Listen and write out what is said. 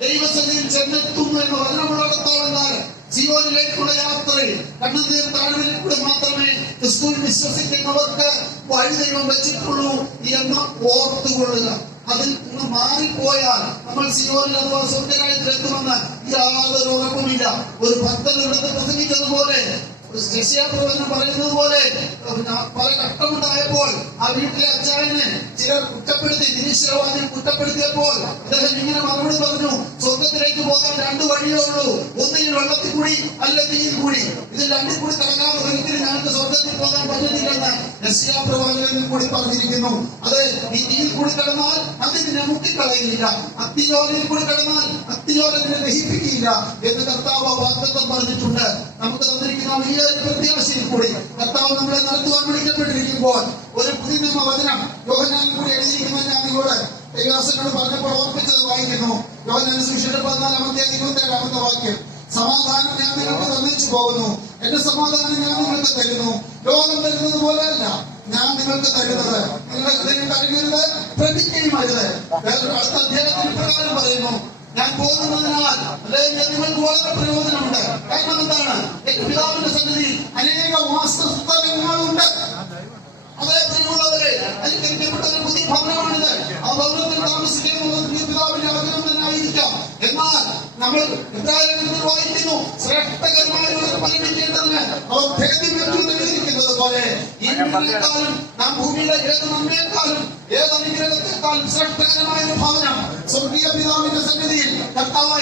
ദൈവസന്നിധിയിൽ ചെന്നെത്തുന്നു എന്ന് വചനമുള്ളിടത്തോളം കാലം സിയോനിലേക്കുള്ള യാത്രയിൽ കണ്ണുനീർ താഴ്വരയിലൂടെ മാത്രമേ ക്രിസ്തുവിൽ വിശ്വസിക്കുന്നവർക്ക് വഴി ദൈവം വെച്ചിട്ടുള്ളൂ എന്ന് ഓർത്തുകൊള്ളുക. അതിൽ നിന്ന് മാറിപ്പോയാൽ നമ്മൾ സിയോനിൽ അഥവാ സ്വർഗ്ഗരാജ്യത്തിലെത്തുമെന്ന് യാതൊരു ഉറപ്പുമില്ല. ഒരു ഭക്തൻ ഇവിടുത്തെ പ്രസംഗിച്ചതുപോലെ, പ്രവചനം പറയുന്നത് പോലെ, പല ഘട്ടമുണ്ടായപ്പോൾ ആ വീട്ടിലെ അച്ചായനെ ചിലർ കുറ്റപ്പെടുത്തി, നിരീശ്വരവാദികൾ കുറ്റപ്പെടുത്തിയപ്പോൾ അദ്ദേഹം ഇങ്ങനെ മറുപടി പറഞ്ഞു: സ്വർഗത്തിലേക്ക് പോകാൻ രണ്ട് വഴിയേ ഉള്ളൂ, ഒന്നിൽ വെള്ളത്തിൽ കൂടി അല്ല തീയിൽ കൂടി. ഇത് രണ്ടിൽ കൂടി കടക്കാതെ ഒരിക്കലും ഞങ്ങൾക്ക് സ്വർഗത്തിൽ പോകാൻ പറ്റുന്നില്ലെന്ന് യെശയ്യാ പ്രവാചകനിൽ കൂടി പറഞ്ഞിരിക്കുന്നു. അത് ഈ തീയിൽ കൂടി കടന്നാൽ അതിനെ മുക്കിക്കളയില്ല, അത്തിയോലയിൽ കൂടി കടന്നാൽ അത്തിയോലതിനെ ദഹിപ്പിക്കില്ല എന്ന് കർത്താവ് വാഗ്ദത്തം പറഞ്ഞിട്ടുണ്ട്. നമുക്ക് തന്നിരിക്കുന്ന വലിയ പ്രത്യാശയിൽ കൂടി കർത്താവ് നമ്മളെ നടത്തുവാൻ വിളിക്കപ്പെട്ടിരിക്കുമ്പോൾ ഒരു പുതിയ നിയമ വചനം യോഹന്നാനിൽ കൂടി എഴുതിയിരിക്കുന്നത് ഞാൻ നിങ്ങളോട് ദൈവദാസനോട് പറഞ്ഞപ്പോൾ ഓർപ്പിച്ചത് വായിക്കുന്നു. യോഹന്നാൻ സുവിശേഷം 14-27 വാക്യം: സമാധാനം ഞാൻ നിങ്ങൾക്ക് തന്നിച്ചു പോകുന്നു, എന്റെ സമാധാനം ഞാൻ നിങ്ങൾക്ക് തരുന്നു. ലോകം തരുന്നത് പോലെയല്ല ഞാൻ നിങ്ങൾക്ക് തരുന്നത്. നിങ്ങളുടെ ഹൃദയം കരയരുത്, ഭ്രമിക്കുകയും അരുത്. വേറൊരു അടുത്ത അധ്യായത്തിൽ പ്രകാരം പറയുന്നു: ഞാൻ പോകുന്നതിനാൽ നിങ്ങൾക്ക് വളരെ പ്രയോജനമുണ്ട്. കാരണം എന്താണ്? എന്റെ പിതാവിന്റെ സന്നിധിയിൽ അനേക വാസസ്ഥലങ്ങളുണ്ട്. അതേ പ്രിയമുള്ളവരെ, അനുകരിക്കപ്പെട്ട ഒരു പുതിയ ഭവനമാണിത്. ആ ഭവനത്തിൽ താമസിക്കുന്നത് പിതാവിന്റെ ആഗ്രഹം തന്നെ ആയിരിക്കാം. എന്നാൽ നമ്മൾ ഇബ്രാഹിമിൽ വായിക്കുന്നു, ശ്രേഷ്ഠകരമായ ഫലമിക്കേണ്ടതിന് അവർ ഭേദം വെച്ചു എഴുതിയിരിക്കുന്നത് പോലെ ഈ വീടിനേക്കാളും നാം ഭൂമിയിലെ ഏത് നന്മയെക്കാളും ഏത് അനുഗ്രഹത്തെക്കാളും ശ്രേഷ്ഠകരമായ ഒരു ഭവനം സ്വർഗീയ പിതാവിന്റെ സന്നിധിയിൽ കർത്താവ്